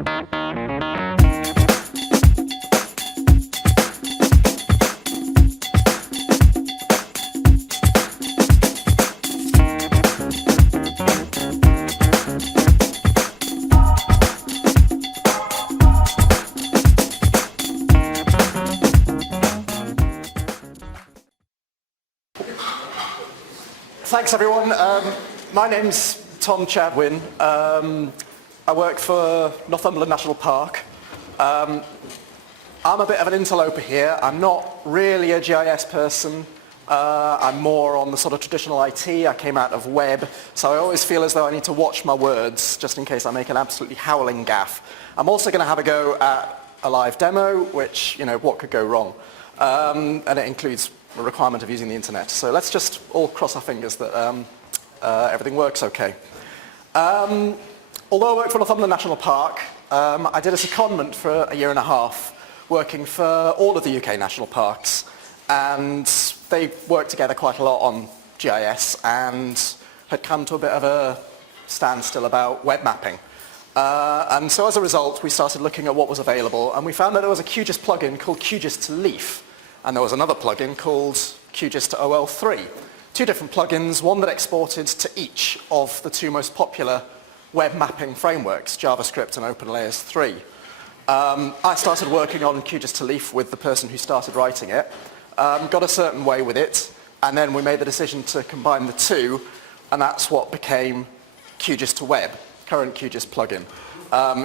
Thanks, everyone. My name's Tom Chadwin. I work for Northumberland National Park. I'm a bit of an interloper here. I'm not really a GIS person. I'm more on the sort of traditional IT. I came out of web, so I always feel as though I need to watch my words just in case I make an absolutely howling gaffe. I'm also going to have a go at a live demo, which, you know, what could go wrong? And it includes a requirement of using the internet. So let's just all cross our fingers that everything works okay. Although I work for Northumberland National Park, I did a secondment for a year and a half working for all of the UK national parks, and they worked together quite a lot on GIS and had come to a bit of a standstill about web mapping. And so as a result, we started looking at what was available, and we found that there was a QGIS plugin called qgis2web, and there was another plugin called qgis2OL3. Two different plugins, one that exported to each of the two most popular web mapping frameworks, JavaScript and OpenLayers 3. I started working on qgis2web with the person who started writing it, got a certain way with it, and then we made the decision to combine the two, and that's what became qgis2web, current QGIS plugin.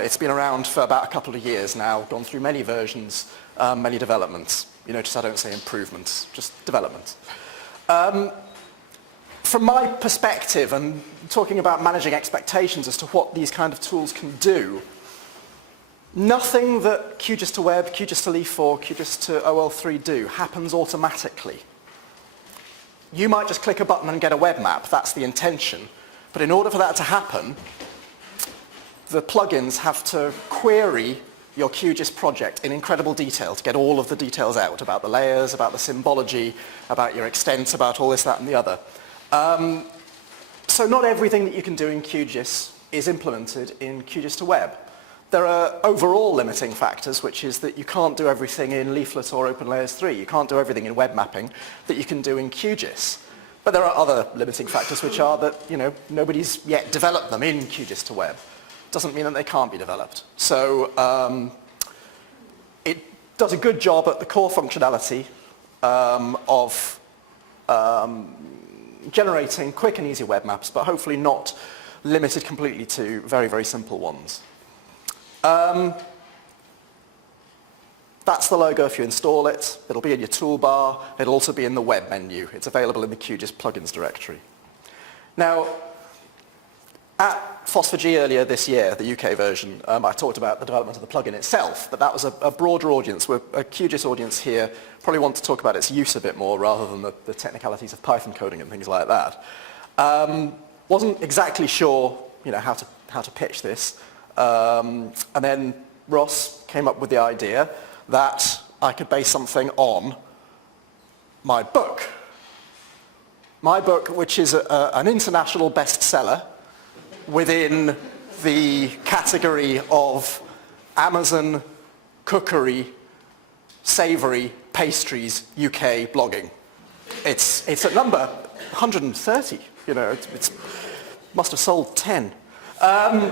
It's been around for about a couple of years now, gone through many versions, many developments. You notice I don't say improvements, just development. From my perspective, and talking about managing expectations as to what these kind of tools can do, nothing that qgis2web, qgis2leaf, or qgis2OL3 do happens automatically. You might just click a button and get a web map, that's the intention. But in order for that to happen, the plugins have to query your QGIS project in incredible detail to get all of the details out about the layers, about the symbology, about your extent, about all this, that, and the other. So not everything that you can do in QGIS is implemented in qgis2web. There are overall limiting factors, which is that you can't do everything in Leaflet or OpenLayers 3. You can't do everything in web mapping that you can do in QGIS. But there are other limiting factors, which are that, you know, nobody's yet developed them in qgis2web. Doesn't mean that they can't be developed. So it does a good job at the core functionality of generating quick and easy web maps, but hopefully not limited completely to very, very simple ones. That's the logo if you install it. It'll be in your toolbar. It'll also be in the web menu. It's available in the QGIS plugins directory. Now, at Phosphor-G earlier this year, the UK version, I talked about the development of the plugin itself, but that was a broader audience. We're a QGIS audience here, probably want to talk about its use a bit more rather than the technicalities of Python coding and things like that. Wasn't exactly sure, you know, how to pitch this, and then Ross came up with the idea that I could base something on my book. My book, which is an international bestseller within the category of Amazon, cookery, savoury, pastries, UK blogging. It's at number 130, you know, it must have sold 10. At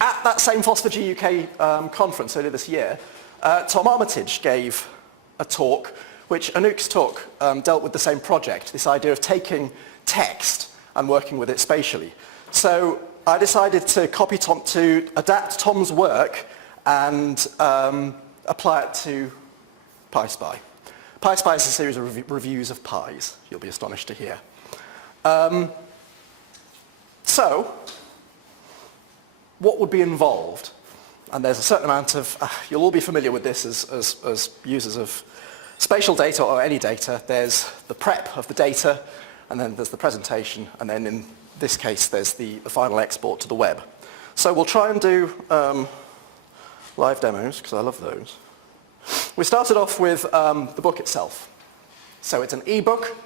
that same Phosphor-G UK conference earlier this year, Tom Armitage gave a talk, which Anouk's talk dealt with the same project, this idea of taking text and working with it spatially. So I decided to adapt Tom's work and apply it to PySpy. PySpy is a series of reviews of pies, you'll be astonished to hear. So, what would be involved? And there's a certain amount of, you'll all be familiar with this as users of spatial data or any data. There's the prep of the data, and then there's the presentation, and then in this case there's the final export to the web. So we'll try and do live demos, because I love those. We started off with the book itself. So it's an ebook.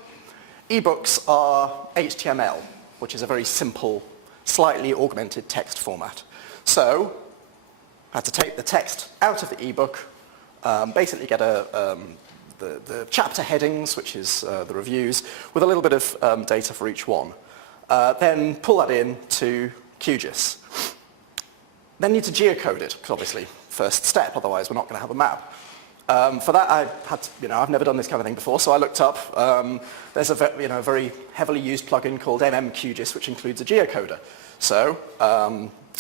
Ebooks are HTML, which is a very simple slightly augmented text format. So I had to take the text out of the ebook, basically get the chapter headings, which is the reviews, with a little bit of data for each one. Then pull that in to QGIS. Then need to geocode it, because obviously, first step, otherwise we're not going to have a map. For that, I've never done this kind of thing before, so I looked up. There's a very heavily used plugin called QGIS, which includes a geocoder. So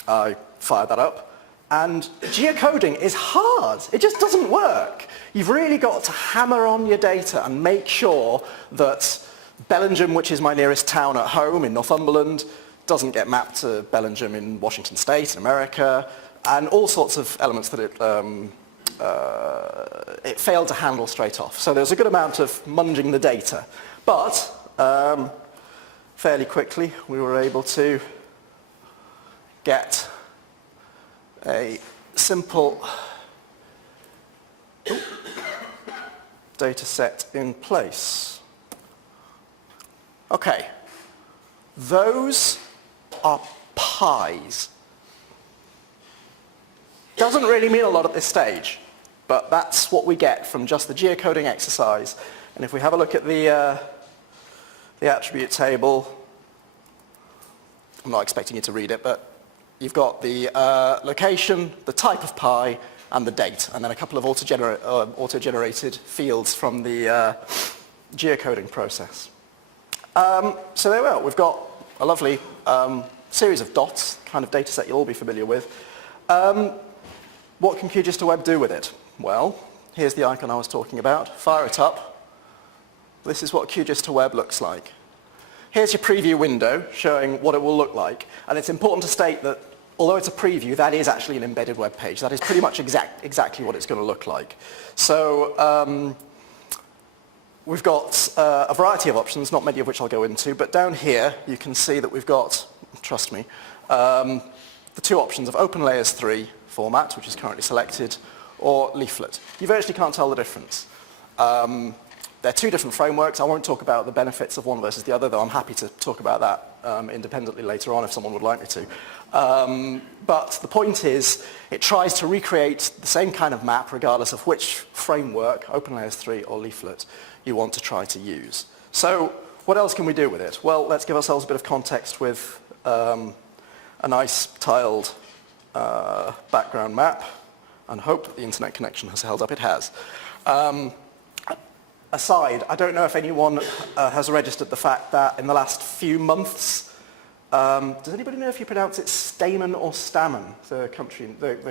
I fired that up, and geocoding is hard. It just doesn't work. You've really got to hammer on your data and make sure that Bellingham, which is my nearest town at home in Northumberland, doesn't get mapped to Bellingham in Washington State in America, and all sorts of elements that it failed to handle straight off. So there's a good amount of munging the data. But fairly quickly we were able to get a simple data set in place. Okay, those are pies. Doesn't really mean a lot at this stage, but that's what we get from just the geocoding exercise. And if we have a look at the attribute table, I'm not expecting you to read it, but you've got the location, the type of pie, and the date, and then a couple of auto-generated fields from the geocoding process. So there we are. We've got a lovely series of dots, kind of data set you'll all be familiar with. What can qgis2web do with it? Well, here's the icon I was talking about. Fire it up. This is what qgis2web looks like. Here's your preview window showing what it will look like. And it's important to state that although it's a preview, that is actually an embedded web page. That is pretty much exactly what it's going to look like. So we've got a variety of options, not many of which I'll go into, but down here you can see that we've got, trust me, the two options of Open Layers 3 format, which is currently selected, or leaflet. You virtually can't tell the difference. They're two different frameworks. I won't talk about the benefits of one versus the other, though I'm happy to talk about that independently later on if someone would like me to. But the point is, it tries to recreate the same kind of map regardless of which framework, Open Layers 3 or leaflet, you want to try to use. So what else can we do with it? Well, let's give ourselves a bit of context with a nice tiled background map and hope that the internet connection has held up. It has. Aside, I don't know if anyone has registered the fact that in the last few months, does anybody know if you pronounce it Stamen or Stammen, the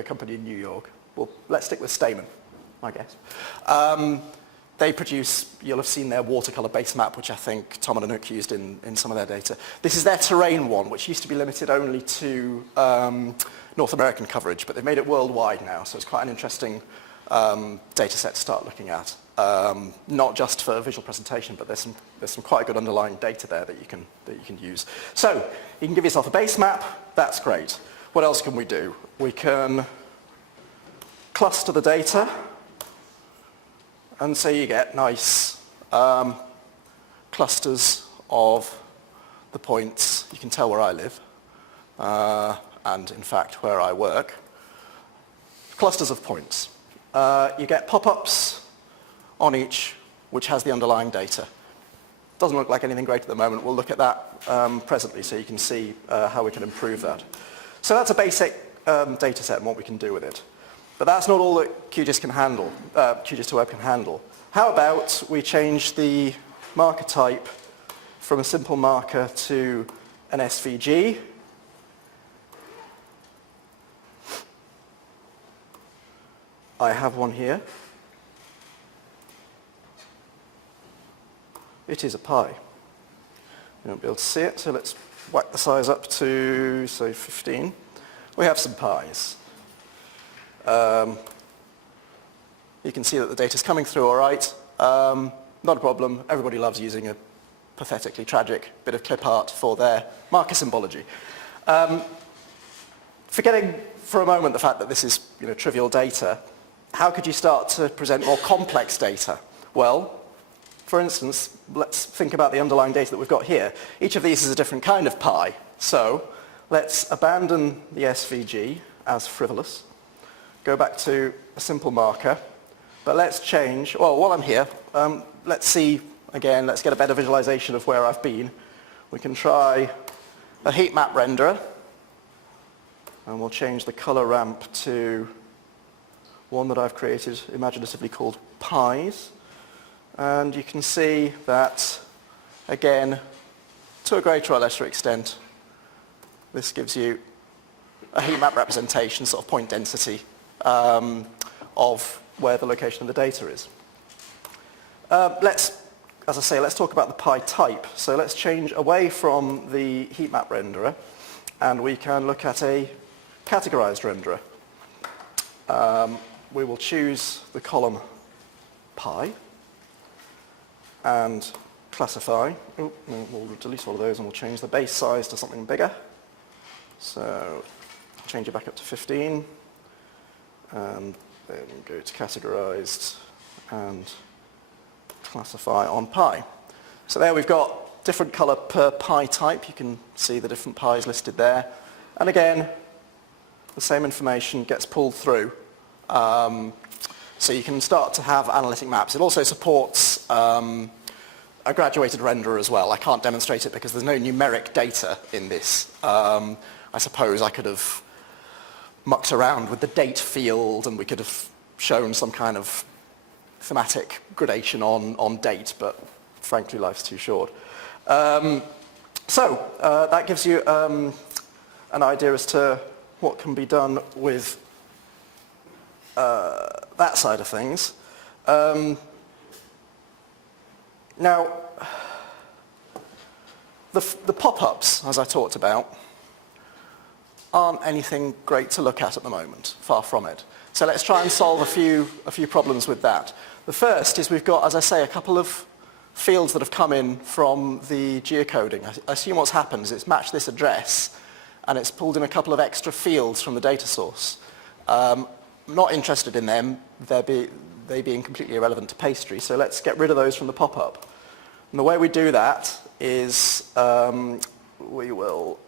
company in New York? Well, let's stick with Stamen, I guess. They produce, you'll have seen their watercolor base map, which I think Tom and Anouk used in some of their data. This is their terrain one, which used to be limited only to North American coverage, but they've made it worldwide now, so it's quite an interesting data set to start looking at. Not just for visual presentation, but there's some quite good underlying data there that you can use. So you can give yourself a base map. That's great. What else can we do? We can cluster the data, and so you get nice clusters of the points. You can tell where I live, and in fact where I work. Clusters of points. You get pop-ups on each, which has the underlying data. Doesn't look like anything great at the moment. We'll look at that presently so you can see how we can improve that. So that's a basic data set and what we can do with it. But that's not all that QGIS can handle, qgis2web can handle. How about we change the marker type from a simple marker to an SVG? I have one here. It is a pie. You won't be able to see it, so let's whack the size up to, say, 15. We have some pies. You can see that the data's coming through all right. Not a problem. Everybody loves using a pathetically tragic bit of clip art for their marker symbology. Forgetting for a moment the fact that this is trivial data, how could you start to present more complex data? Well, for instance, let's think about the underlying data that we've got here. Each of these is a different kind of pie. So let's abandon the SVG as frivolous, go back to a simple marker, but let's change, well, while I'm here, let's see, again, let's get a better visualization of where I've been. We can try a heat map renderer, and we'll change the color ramp to one that I've created imaginatively called pies. And you can see that, again, to a greater or lesser extent, this gives you a heat map representation, sort of point density, of where the location of the data is. As I say, let's talk about the pie type. So let's change away from the heat map renderer, and we can look at a categorized renderer. We will choose the column pie and classify. Oh, no, we'll delete all of those and we'll change the base size to something bigger. So change it back up to 15 and then go to categorized and classify on pie. So there we've got different color per pie type. You can see the different pies listed there. And again, the same information gets pulled through. So you can start to have analytic maps. It also supports a graduated renderer as well. I can't demonstrate it because there's no numeric data in this. I suppose I could have mucked around with the date field and we could have shown some kind of thematic gradation on date, but frankly life's too short. So that gives you an idea as to what can be done with that side of things. Now, the pop-ups, as I talked about, aren't anything great to look at the moment, far from it. So let's try and solve a few problems with that. The first is we've got, as I say, a couple of fields that have come in from the geocoding. I assume what's happened is it's matched this address and it's pulled in a couple of extra fields from the data source. I'm not interested in them, they being completely irrelevant to pastry, so let's get rid of those from the pop-up. And the way we do that is we will,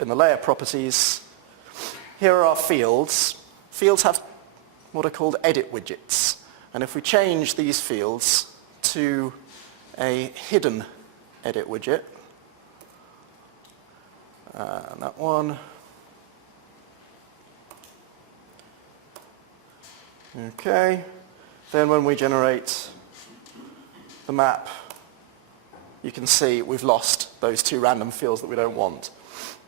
in the layer properties, here are our fields. Fields have what are called edit widgets. And if we change these fields to a hidden edit widget, and that one, okay, then when we generate the map, you can see we've lost those two random fields that we don't want.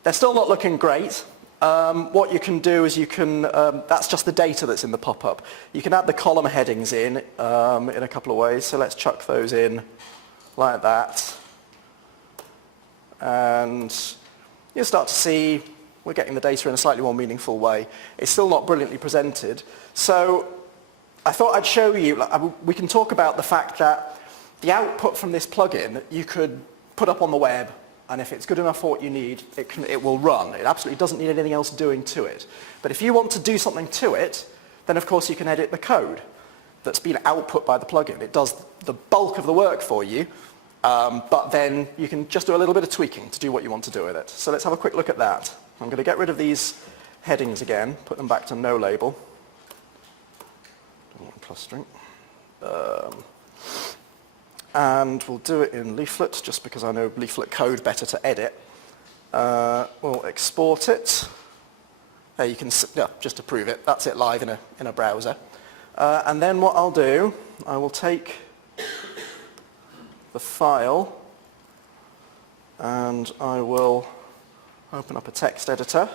They're still not looking great. What you can do is you can, that's just the data that's in the pop-up. You can add the column headings in a couple of ways. So let's chuck those in like that. And you'll start to see we're getting the data in a slightly more meaningful way. It's still not brilliantly presented. So I thought I'd show you, we can talk about the fact that the output from this plugin you could put up on the web, and if it's good enough for what you need, it will run. It absolutely doesn't need anything else doing to it. But if you want to do something to it, then of course you can edit the code that's been output by the plugin. It does the bulk of the work for you, but then you can just do a little bit of tweaking to do what you want to do with it. So let's have a quick look at that. I'm going to get rid of these headings again, put them back to no label. Don't want clustering. And we'll do it in leaflet, just because I know leaflet code better to edit. We'll export it. There you can, yeah, just to prove it. That's it live in a browser. And then what I'll do, I will take the file and I will open up a text editor.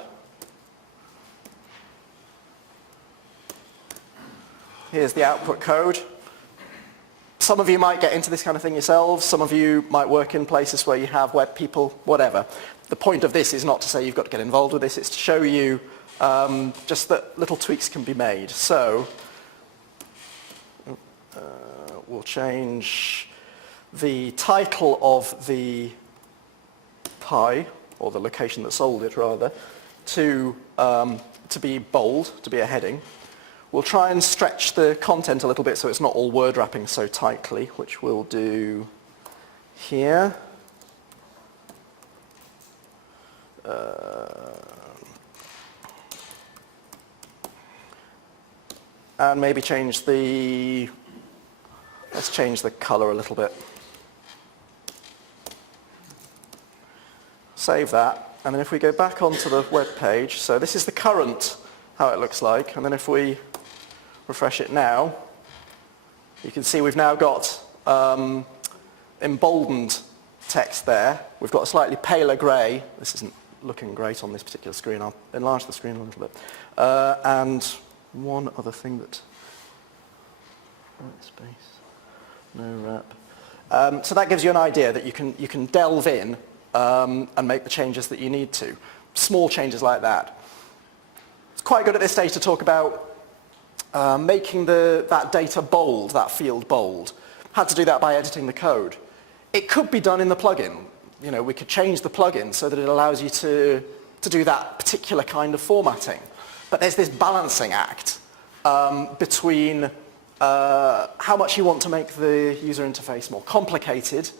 Here's the output code. Some of you might get into this kind of thing yourselves. Some of you might work in places where you have web people, whatever. The point of this is not to say you've got to get involved with this. It's to show you just that little tweaks can be made. So we'll change the title of the pie, or the location that sold it rather, to be bold, to be a heading. We'll try and stretch the content a little bit so it's not all word wrapping so tightly, which we'll do here. And maybe change the, let's change the color a little bit. Save that, and then if we go back onto the web page, so this is the current, how it looks like, and then if we refresh it now, you can see we've now got emboldened text there. We've got a slightly paler grey. This isn't looking great on this particular screen. I'll enlarge the screen a little bit. And one other thing that, space, no wrap. So that gives you an idea that you can delve in and make the changes that you need to. Small changes like that. It's quite good at this stage to talk about making that data bold, that field bold. Had to do that by editing the code. It could be done in the plugin. You know, we could change the plugin so that it allows you to do that particular kind of formatting. But there's this balancing act between how much you want to make the user interface more complicated,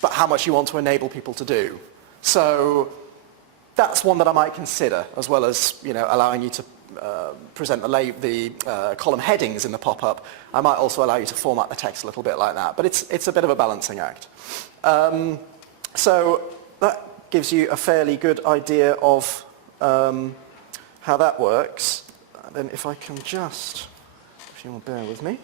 but how much you want to enable people to do. So that's one that I might consider, as well as, you know, allowing you to present the column headings in the pop-up. I might also allow you to format the text a little bit like that, but it's a bit of a balancing act. So that gives you a fairly good idea of how that works. Then if I can just, if you will bear with me.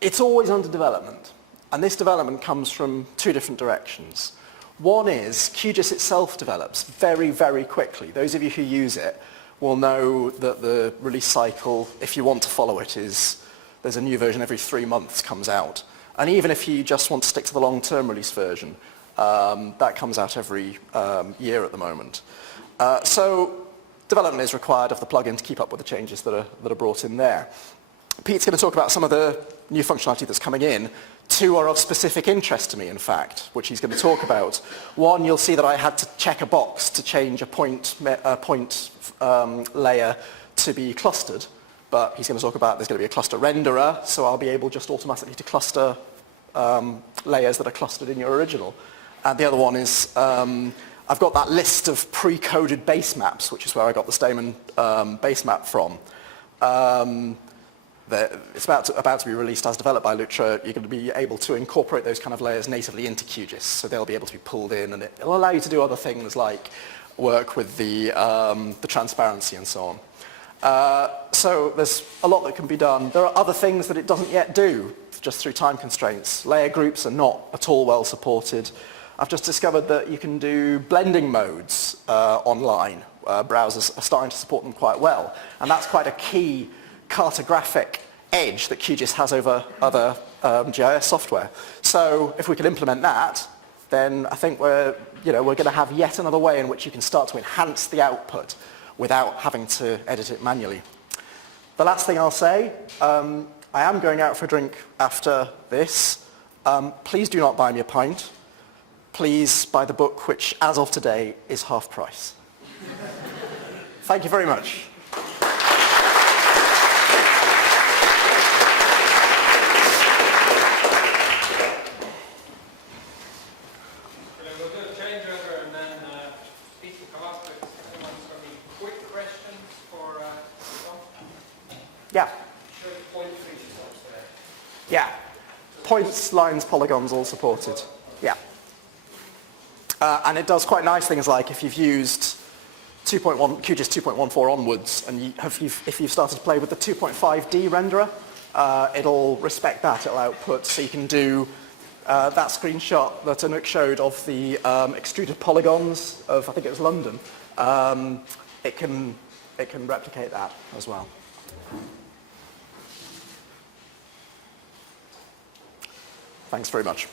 It's always under development, and this development comes from two different directions. One is QGIS itself develops very, very quickly. Those of you who use it will know that the release cycle, if you want to follow it, is there's a new version every 3 months comes out. And even if you just want to stick to the long-term release version, that comes out every year at the moment. So development is required of the plugin to keep up with the changes that are brought in there. Pete's going to talk about some of the new functionality that's coming in. Two are of specific interest to me, in fact, which he's going to talk about. One, you'll see that I had to check a box to change a point layer to be clustered, but he's going to talk about there's going to be a cluster renderer, so I'll be able just automatically to cluster layers that are clustered in your original. And the other one is I've got that list of pre-coded base maps, which is where I got the Stamen base map from. It's about to be released as developed by Lutra. You're going to be able to incorporate those kind of layers natively into QGIS, so they'll be able to be pulled in, and it'll allow you to do other things like work with the transparency and so on. So there's a lot that can be done. There are other things that it doesn't yet do, just through time constraints. Layer groups are not at all well supported. I've just discovered that you can do blending modes online. Browsers are starting to support them quite well, and that's quite a key cartographic edge that QGIS has over other GIS software. So if we can implement that, then I think we're going to have yet another way in which you can start to enhance the output without having to edit it manually. The last thing I'll say, I am going out for a drink after this. Please do not buy me a pint. Please buy the book, which as of today is half price. Thank you very much. Yeah. Yeah. Points, lines, polygons, all supported. Yeah. And it does quite nice things like if you've used QGIS 2.14 onwards, and if you've started to play with the 2.5D renderer, it'll respect that. It'll output, so you can do that screenshot that Anouk showed of the extruded polygons of, I think it was London. It can replicate that as well. Thanks very much.